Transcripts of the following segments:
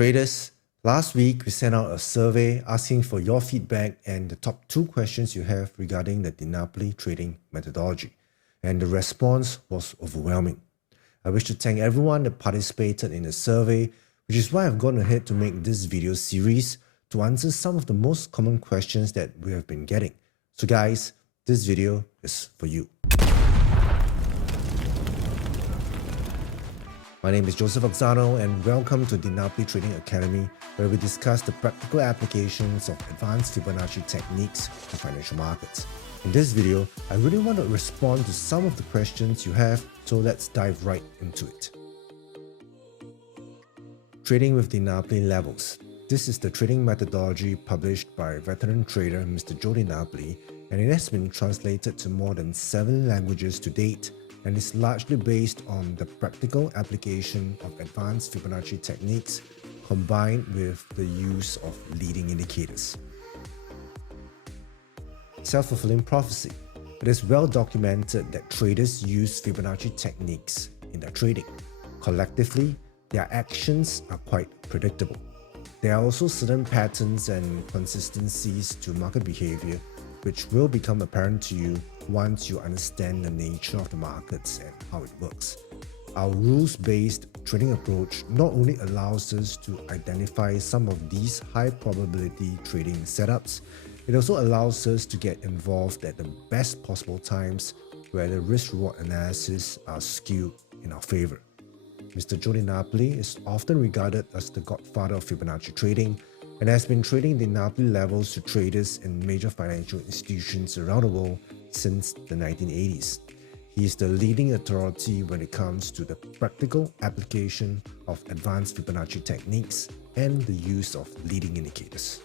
Traders, last week we sent out a survey asking for your feedback and the top 2 questions you have regarding the DiNapoli Trading Methodology, and the response was overwhelming. I wish to thank everyone that participated in the survey, which is why I've gone ahead to make this video series to answer some of the most common questions that we have been getting. So guys, this video is for you. My name is Joseph Oxano and welcome to DiNapoli Trading Academy, where we discuss the practical applications of advanced Fibonacci techniques to financial markets. In this video, I really want to respond to some of the questions you have, so let's dive right into it. Trading with DiNapoli levels. This is the trading methodology published by veteran trader Mr. Joe DiNapoli, and it has been translated to more than 7 languages to date, and is largely based on the practical application of advanced Fibonacci techniques combined with the use of leading indicators. Self-fulfilling prophecy. It is well documented that traders use Fibonacci techniques in their trading. Collectively, their actions are quite predictable. There are also certain patterns and consistencies to market behavior which will become apparent to you once you understand the nature of the markets and how it works. Our rules-based trading approach not only allows us to identify some of these high-probability trading setups, it also allows us to get involved at the best possible times where the risk-reward analysis are skewed in our favor. Mr. Joe DiNapoli is often regarded as the godfather of Fibonacci trading and has been trading DiNapoli levels to traders in major financial institutions around the world since the 1980s. He is the leading authority when it comes to the practical application of advanced Fibonacci techniques and the use of leading indicators.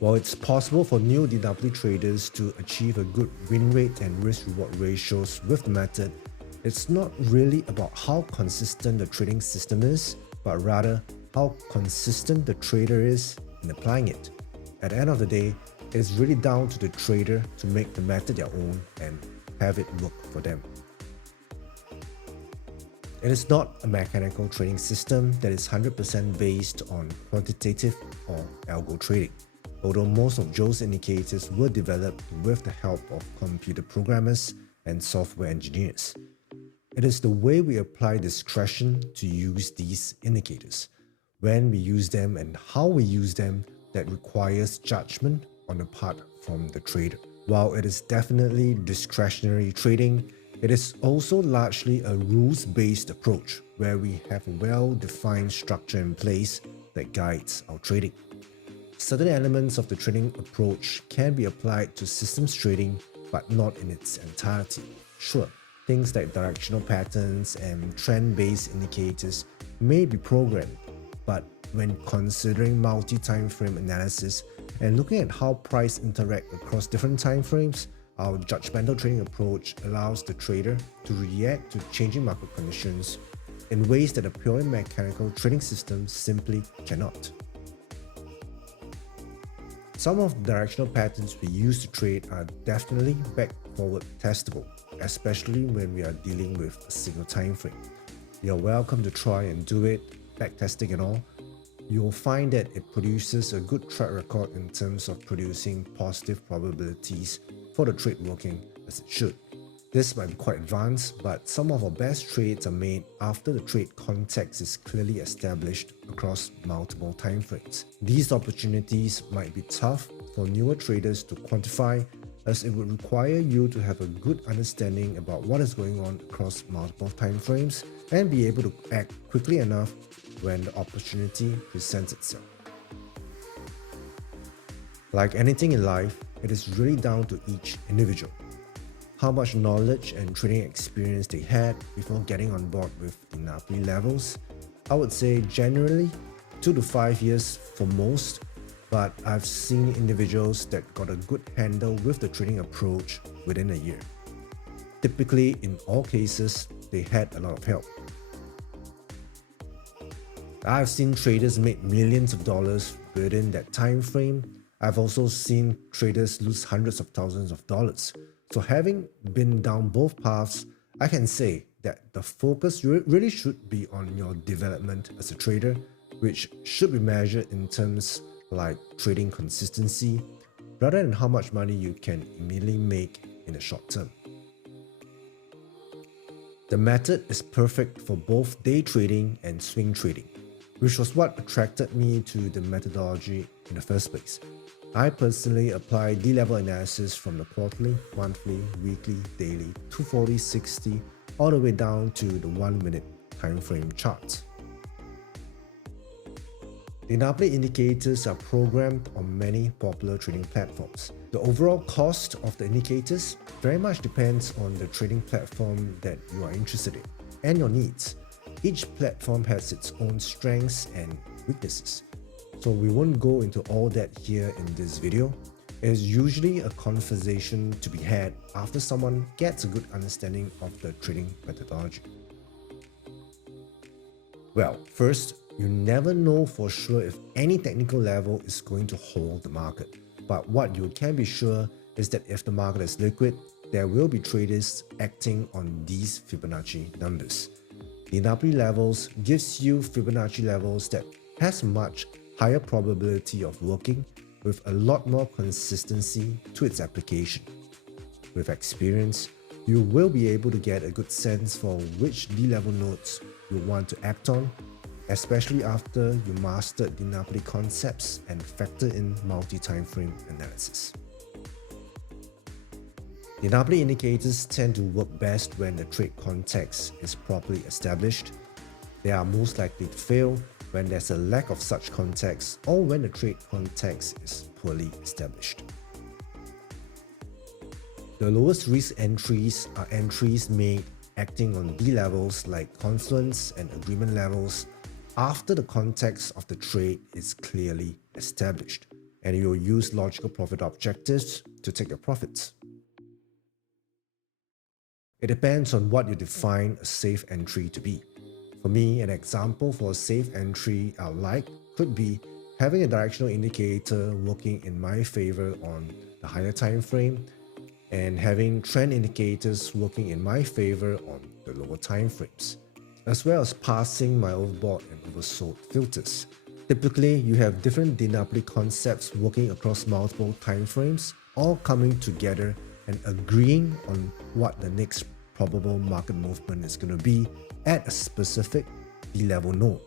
While it's possible for new DiNapoli traders to achieve a good win rate and risk-reward ratios with the method, it's not really about how consistent the trading system is, but rather how consistent the trader is in applying it. At the end of the day, it is really down to the trader to make the method their own and have it work for them. It is not a mechanical trading system that is 100% based on quantitative or algo trading, although most of Joe's indicators were developed with the help of computer programmers and software engineers. It is the way we apply discretion to use these indicators, when we use them and how we use them, that requires judgment on the part from the trader. While it is definitely discretionary trading, it is also largely a rules-based approach where we have a well-defined structure in place that guides our trading. Certain elements of the trading approach can be applied to systems trading, but not in its entirety. Sure, things like directional patterns and trend-based indicators may be programmed, but when considering multi-time frame analysis and looking at how price interact across different time frames, our judgmental trading approach allows the trader to react to changing market conditions in ways that a purely mechanical trading system simply cannot. Some of the directional patterns we use to trade are definitely back-forward testable, especially when we are dealing with a single time frame. You're welcome to try and do it, backtesting and all. You'll find that it produces a good track record in terms of producing positive probabilities for the trade working as it should. This might be quite advanced, but some of our best trades are made after the trade context is clearly established across multiple time frames. These opportunities might be tough for newer traders to quantify, as it would require you to have a good understanding about what is going on across multiple time frames and be able to act quickly enough when the opportunity presents itself. Like anything in life, it is really down to each individual. How much knowledge and trading experience they had before getting on board with DiNapoli levels. I would say generally 2 to 5 years for most, but I've seen individuals that got a good handle with the trading approach within a year. Typically, in all cases, they had a lot of help. I've seen traders make millions of dollars within that time frame. I've also seen traders lose hundreds of thousands of dollars. So having been down both paths, I can say that the focus really should be on your development as a trader, which should be measured in terms like trading consistency rather than how much money you can immediately make in the short term. The method is perfect for both day trading and swing trading, which was what attracted me to the methodology in the first place. I personally apply D-level analysis from the quarterly, monthly, weekly, daily, 240, 60, all the way down to the 1 minute time frame chart. DiNapoli indicators are programmed on many popular trading platforms. The overall cost of the indicators very much depends on the trading platform that you are interested in and your needs. Each platform has its own strengths and weaknesses, so we won't go into all that here in this video. It is usually a conversation to be had after someone gets a good understanding of the trading methodology. Well, first, you never know for sure if any technical level is going to hold the market. But what you can be sure is that if the market is liquid, there will be traders acting on these Fibonacci numbers. DiNapoli levels gives you Fibonacci levels that has much higher probability of working with a lot more consistency to its application. With experience, you will be able to get a good sense for which D-level nodes you want to act on, especially after you mastered DiNapoli concepts and factor in multi-time frame analysis. DiNapoli indicators tend to work best when the trade context is properly established. They are most likely to fail when there's a lack of such context or when the trade context is poorly established. The lowest risk entries are entries made acting on D levels like confluence and agreement levels after the context of the trade is clearly established, and you will use logical profit objectives to take your profits. It depends on what you define a safe entry to be. For me, an example for a safe entry I like could be having a directional indicator working in my favor on the higher time frame and having trend indicators working in my favor on the lower time frames, as well as passing my overbought and oversold filters. Typically, you have different DiNapoli concepts working across multiple time frames, all coming together and agreeing on what the next probable market movement is going to be at a specific D-level node.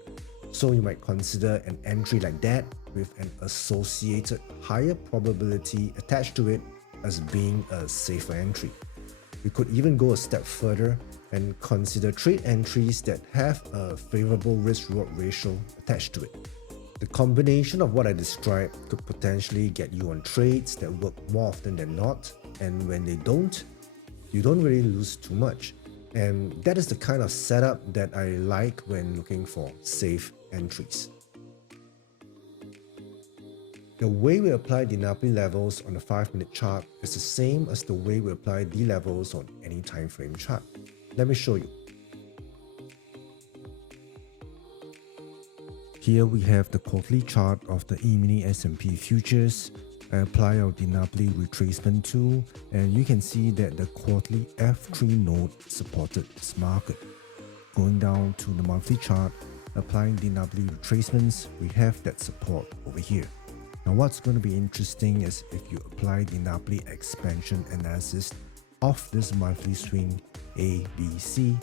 So you might consider an entry like that with an associated higher probability attached to it as being a safer entry. We could even go a step further and consider trade entries that have a favorable risk-reward ratio attached to it. The combination of what I described could potentially get you on trades that work more often than not, and when they don't, you don't really lose too much. And that is the kind of setup that I like when looking for safe entries. The way we apply DiNapoli levels on a 5-minute chart is the same as the way we apply D levels on any time frame chart. Let me show you. Here we have the quarterly chart of the E-mini S&P futures. I apply our DiNapoli retracement tool, and you can see that the quarterly F3 node supported this market. Going down to the monthly chart, applying DiNapoli retracements, we have that support over here. Now what's going to be interesting is if you apply DiNapoli expansion analysis of this monthly swing A, B, C,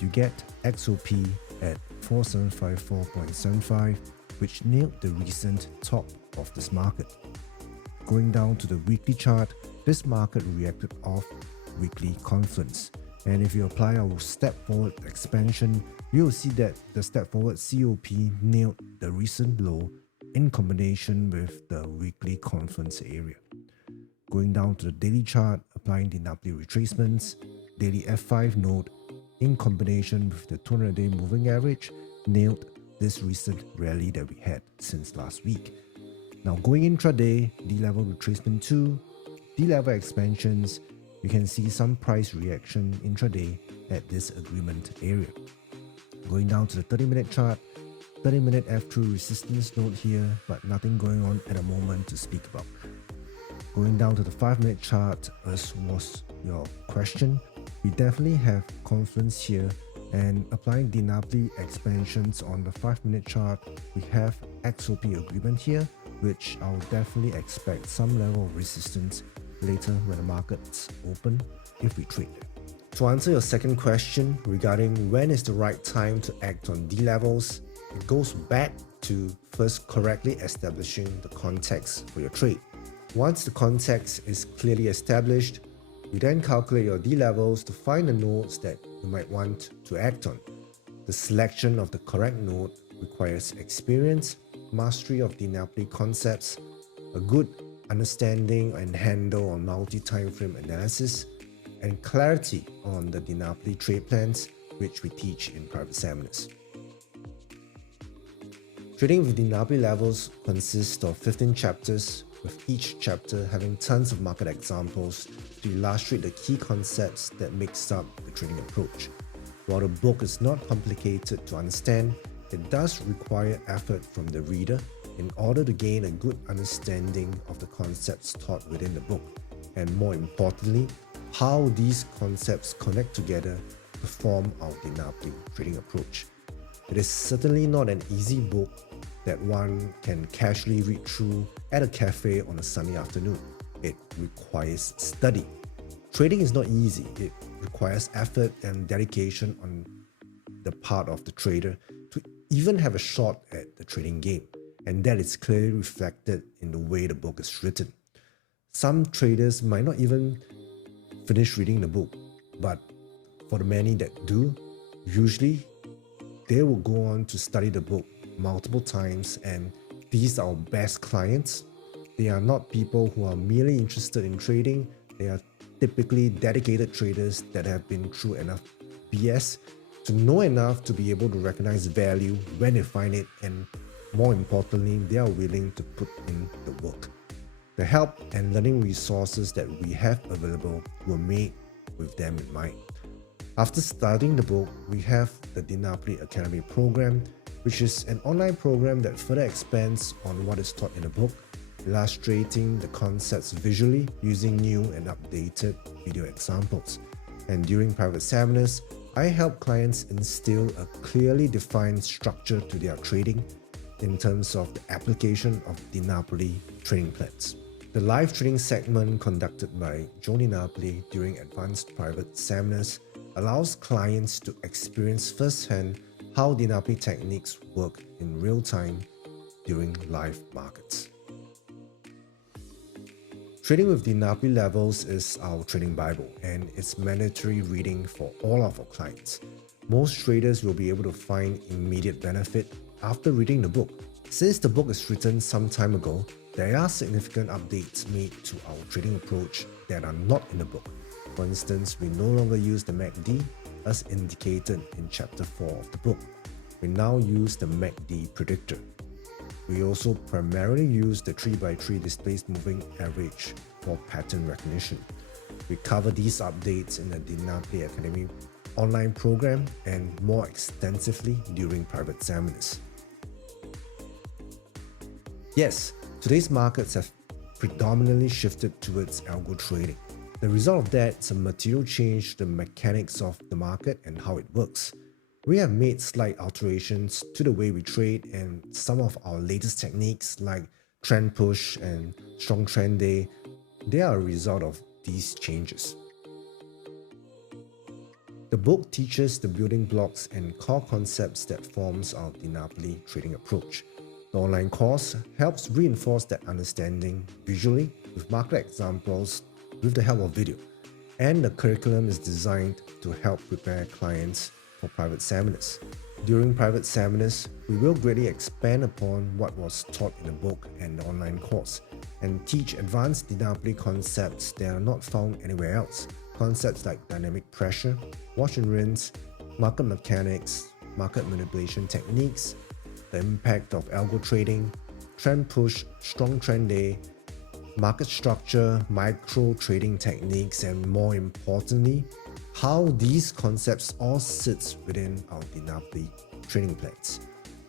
you get XOP at 4754.75, which nailed the recent top of this market. Going down to the weekly chart, this market reacted off weekly confluence. And if you apply our step forward expansion, you'll see that the step forward COP nailed the recent low in combination with the weekly confluence area. Going down to the daily chart, applying DiNapoli retracements, daily F5 node in combination with the 200-day moving average nailed this recent rally that we had since last week. Now going intraday, D-level retracement 2, D-level expansions, you can see some price reaction intraday at this agreement area. Going down to the 30-minute chart, 30-minute F2 resistance node here, but nothing going on at the moment to speak about. Going down to the 5-minute chart, as was your question, We definitely have confluence here, and applying DiNapoli expansions on the 5-minute chart, we have XOP agreement here, which I'll definitely expect some level of resistance later when the markets open if we trade them. To answer your second question regarding when is the right time to act on D levels, it goes back to first correctly establishing the context for your trade. Once the context is clearly established, you then calculate your D levels to find the nodes that you might want to act on. The selection of the correct node requires experience, mastery of DiNapoli concepts, a good understanding and handle on multi-time frame analysis, and clarity on the DiNapoli trade plans, which we teach in private seminars. Trading with DiNapoli levels consists of 15 chapters, with each chapter having tons of market examples to illustrate the key concepts that makes up the trading approach. While the book is not complicated to understand, it does require effort from the reader in order to gain a good understanding of the concepts taught within the book, and more importantly, how these concepts connect together to form our DiNapoli trading approach. It is certainly not an easy book that one can casually read through at a cafe on a sunny afternoon. It requires study. Trading is not easy. It requires effort and dedication on the part of the trader to even have a shot at the trading game, and that is clearly reflected in the way the book is written. Some traders might not even finish reading the book, but for the many that do, usually they will go on to study the book multiple times, and these are our best clients. They are not people who are merely interested in trading. They are typically dedicated traders that have been through enough BS to know enough to be able to recognize value when they find it, and more importantly, they are willing to put in the work. The help and learning resources that we have available were made with them in mind. After studying the book, we have the DiNapoli Academy program, which is an online program that further expands on what is taught in the book, illustrating the concepts visually using new and updated video examples. And during private seminars, I help clients instill a clearly defined structure to their trading in terms of the application of DiNapoli trading plans. The live trading segment conducted by Joe DiNapoli during advanced private seminars allows clients to experience firsthand how DiNapoli techniques work in real time during live markets. Trading with DiNapoli levels is our trading Bible, and it's mandatory reading for all of our clients. Most traders will be able to find immediate benefit after reading the book. Since the book is written some time ago, there are significant updates made to our trading approach that are not in the book. For instance, we no longer use the MACD as indicated in chapter 4 of the book. We now use the MACD predictor. We also primarily use the 3x3 displaced moving average for pattern recognition. We cover these updates in the DiNapoli Academy online program and more extensively during private seminars. Yes, today's markets have predominantly shifted towards algo trading. The result of that is a material change to the mechanics of the market and how it works. We have made slight alterations to the way we trade, and some of our latest techniques like trend push and strong trend day, they are a result of these changes. The book teaches the building blocks and core concepts that forms our DiNapoli trading approach. The online course helps reinforce that understanding visually with market examples with the help of video, and the curriculum is designed to help prepare clients for private seminars. During private seminars, we will greatly expand upon what was taught in the book and the online course, and teach advanced DiNapoli concepts that are not found anywhere else. Concepts like dynamic pressure, wash and rinse, market mechanics, market manipulation techniques, the impact of algo trading, trend push, strong trend day, market structure, micro trading techniques, and more importantly, how these concepts all sit within our DiNapoli trading plans.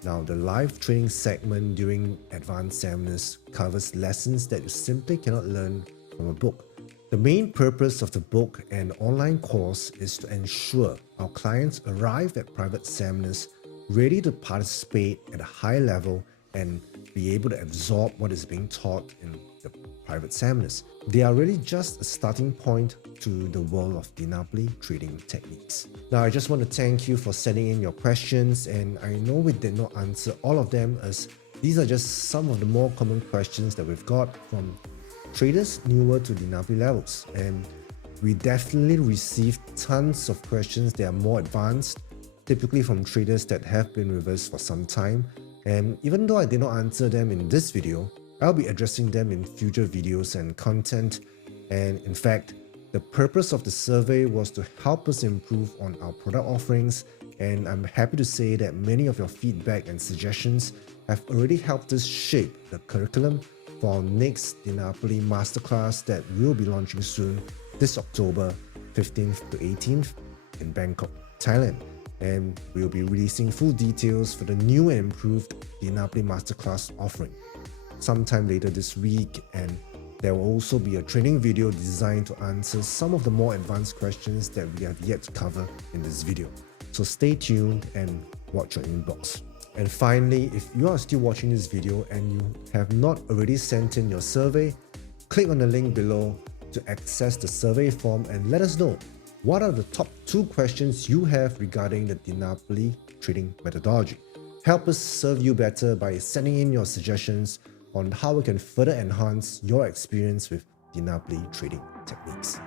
Now, the live trading segment during advanced seminars covers lessons that you simply cannot learn from a book. The main purpose of the book and online course is to ensure our clients arrive at private seminars ready to participate at a high level and be able to absorb what is being taught in the private seminars. They are really just a starting point to the world of DiNapoli trading techniques. Now, I just want to thank you for sending in your questions, and I know we did not answer all of them, as these are just some of the more common questions that we've got from traders newer to DiNapoli levels, and we definitely received tons of questions that are more advanced, typically from traders that have been with us for some time. And even though I did not answer them in this video, I'll be addressing them in future videos and content. And in fact, the purpose of the survey was to help us improve on our product offerings, and I'm happy to say that many of your feedback and suggestions have already helped us shape the curriculum for our next DiNapoli Masterclass that will be launching soon this October 15th to 18th in Bangkok, Thailand. And we'll be releasing full details for the new and improved DiNapoli Masterclass offering sometime later this week, and there will also be a training video designed to answer some of the more advanced questions that we have yet to cover in this video. So stay tuned and watch your inbox. And finally, if you are still watching this video and you have not already sent in your survey, click on the link below to access the survey form and let us know what are the top 2 questions you have regarding the DiNapoli trading methodology. Help us serve you better by sending in your suggestions on how we can further enhance your experience with DiNapoli trading techniques.